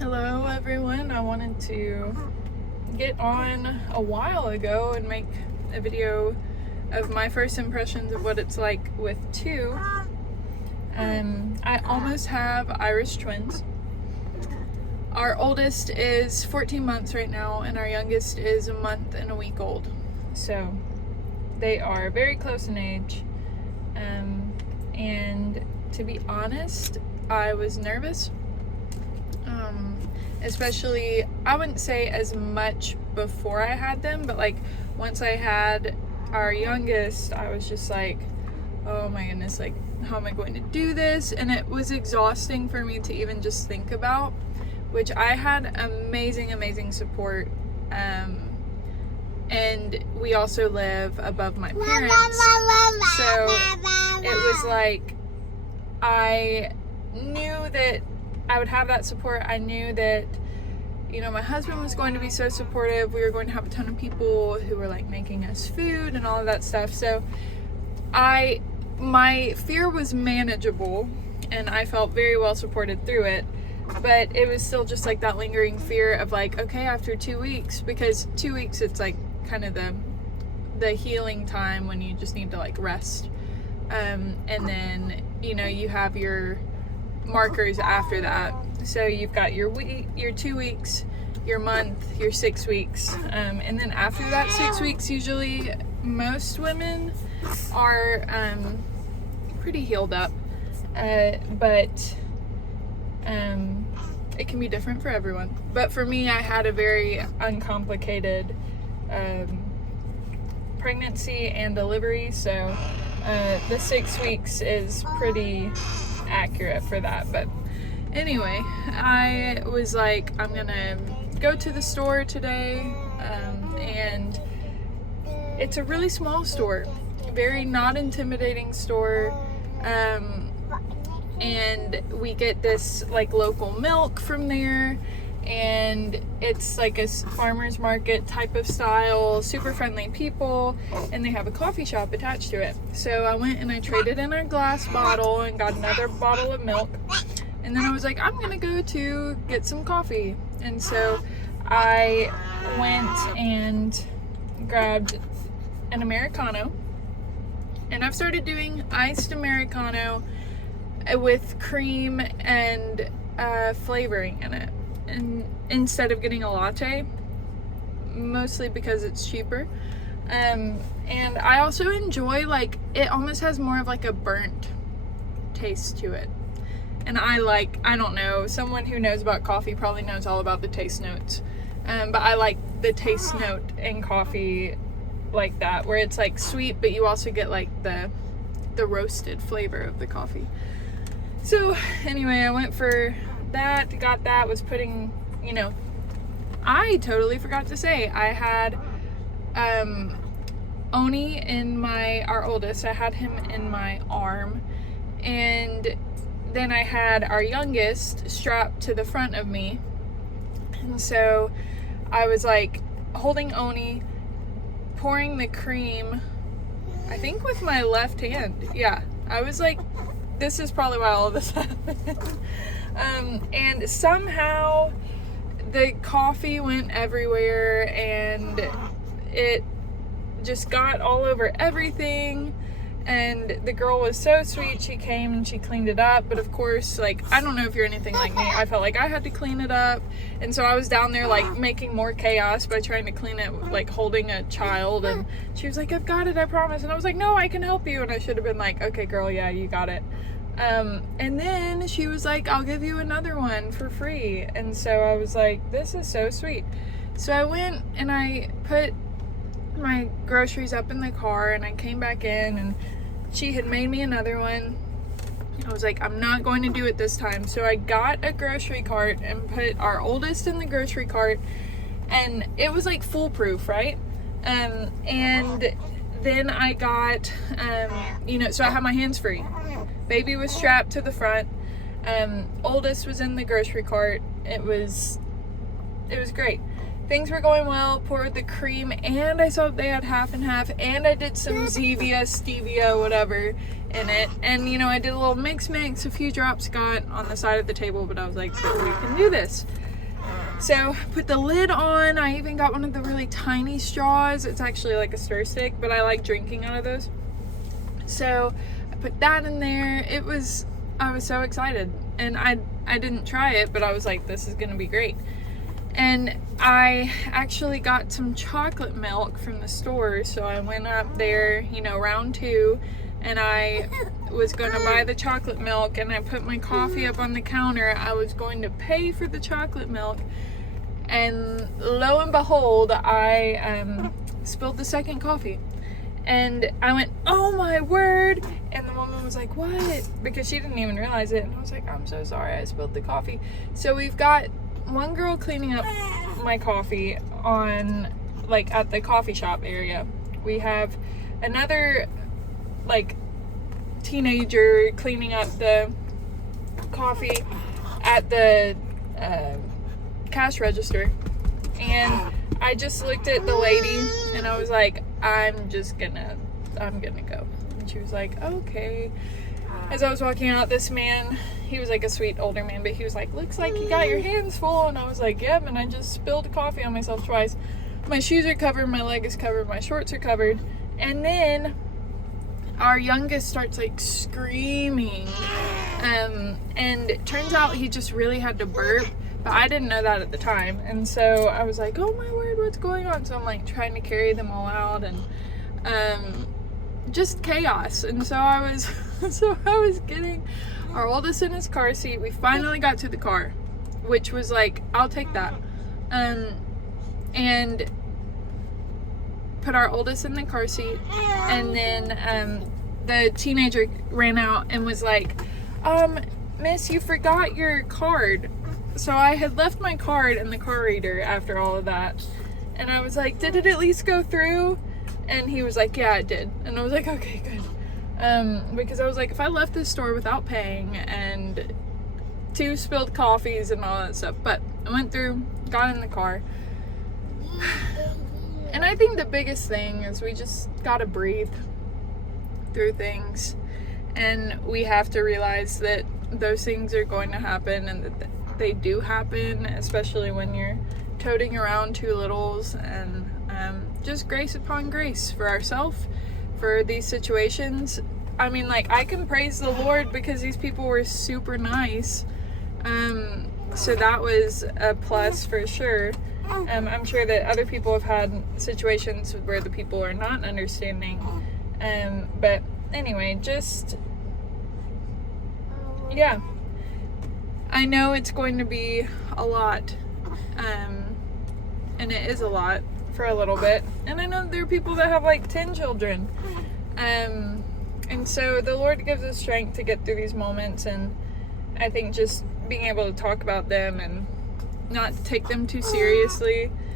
Hello everyone, I wanted to get on a while ago and make a video of my first impressions of what it's like with two. I almost have Irish twins. Our oldest is 14 months right now and our youngest is a month and a week old. So they are very close in age. And to be honest, I was nervous. Especially, I wouldn't say as much before I had them, but like once I had our youngest, I was just like, oh my goodness, like how am I going to do this? And it was exhausting for me to even just think about, which I had amazing support. And we also live above my parents, so it was like I knew that I would have that support. I knew that, you know, my husband was going to be so supportive. We were going to have a ton of people who were like making us food and all of that stuff. So my fear was manageable and I felt very well supported through it. But it was still just like that lingering fear of like, okay, after 2 weeks, because 2 weeks, it's like kind of the healing time when you just need to like rest. And then, you know, you have your markers after that. So you've got your 2 weeks, your month, your 6 weeks, and then after that 6 weeks, usually most women are pretty healed up, but it can be different for everyone. But for me, I had a very uncomplicated pregnancy and delivery, so the 6 weeks is pretty accurate for that. But anyway, I was like, I'm gonna go to the store today, and it's a really small store, very not intimidating store, and we get this like local milk from there, and it's like a farmer's market type of style, super friendly people, and they have a coffee shop attached to it. So I went and I traded in our glass bottle and got another bottle of milk, and then I was like, I'm gonna go to get some coffee. And so I went and grabbed an Americano, and I've started doing iced Americano with cream and flavoring in it, and instead of getting a latte, mostly because it's cheaper. And I also enjoy, like, it almost has more of like a burnt taste to it. And I don't know, someone who knows about coffee probably knows all about the taste notes. But I like the taste note in coffee like that, where it's like sweet, but you also get like the roasted flavor of the coffee. So anyway, I went for that, got that, was putting, you know, I totally forgot to say, I had Oni in our oldest, I had him in my arm, and then I had our youngest strapped to the front of me. And so I was like holding Oni, pouring the cream, I think with my left hand. Yeah, I was like, this is probably why all of this happened. And somehow the coffee went everywhere and it just got all over everything. And the girl was so sweet. She came and she cleaned it up. But of course, like, I don't know if you're anything like me, I felt like I had to clean it up. And so I was down there like making more chaos by trying to clean it, like holding a child. And she was like, I've got it, I promise. And I was like, no, I can help you. And I should have been like, okay girl, yeah, you got it. And then she was like, I'll give you another one for free. And so I was like, this is so sweet. So I went and I put my groceries up in the car and I came back in and she had made me another one. I was like, I'm not going to do it this time. So I got a grocery cart and put our oldest in the grocery cart, and it was like foolproof, right? And then I got, you know, so I had my hands free. Baby was strapped to the front. Oldest was in the grocery cart. It was great. things were going well. Poured the cream, and I saw they had half and half, and I did some Zevia, stevia, whatever in it. And you know, I did a little mix. A few drops got on the side of the table, but I was like, but we can do this. So put the lid on. I even got one of the really tiny straws. It's actually like a stir stick, but I like drinking out of those. So I put that in there. I was so excited, and I didn't try it, but I was like, this is gonna be great. And I actually got some chocolate milk from the store, so I went up there, you know, round 2, and I was gonna buy the chocolate milk, and I put my coffee up on the counter. I was going to pay for the chocolate milk, and lo and behold, I spilled the second coffee. And I went, oh my word. And the woman was like, what? Because she didn't even realize it. And I was like, I'm so sorry, I spilled the coffee. So we've got one girl cleaning up my coffee on, like, at the coffee shop area. We have another, like, teenager cleaning up the coffee at the cash register. And I just looked at the lady and I was like, I'm gonna go. And she was like, okay. As I was walking out, this man, he was like a sweet older man, but he was like, looks like you got your hands full. And I was like, yep, and I just spilled coffee on myself twice. My shoes are covered, my leg is covered, my shorts are covered. And then our youngest starts like screaming. And it turns out he just really had to burp. But I didn't know that at the time. And so I was like, oh my word, what's going on? So I'm like trying to carry them all out, and just chaos. And so I was getting our oldest in his car seat. We finally got to the car, which was like, I'll take that. And put our oldest in the car seat. And then the teenager ran out and was like, miss, you forgot your card. So I had left my card in the car reader after all of that. And I was like, did it at least go through? And he was like, yeah, it did. And I was like, okay, good. Because I was like, if I left this store without paying and 2 spilled coffees and all that stuff. But I went through, got in the car. And I think the biggest thing is we just gotta breathe through things. And we have to realize that those things are going to happen, and that they do happen, especially when you're toting around 2 littles. And just grace upon grace for ourselves, for these situations. I mean, like, I can praise the Lord because these people were super nice. So that was a plus for sure. I'm sure that other people have had situations where the people are not understanding. But anyway, just, yeah. I know it's going to be a lot, and it is a lot for a little bit. And I know there are people that have like 10 children. And so the Lord gives us strength to get through these moments, and I think just being able to talk about them and not take them too seriously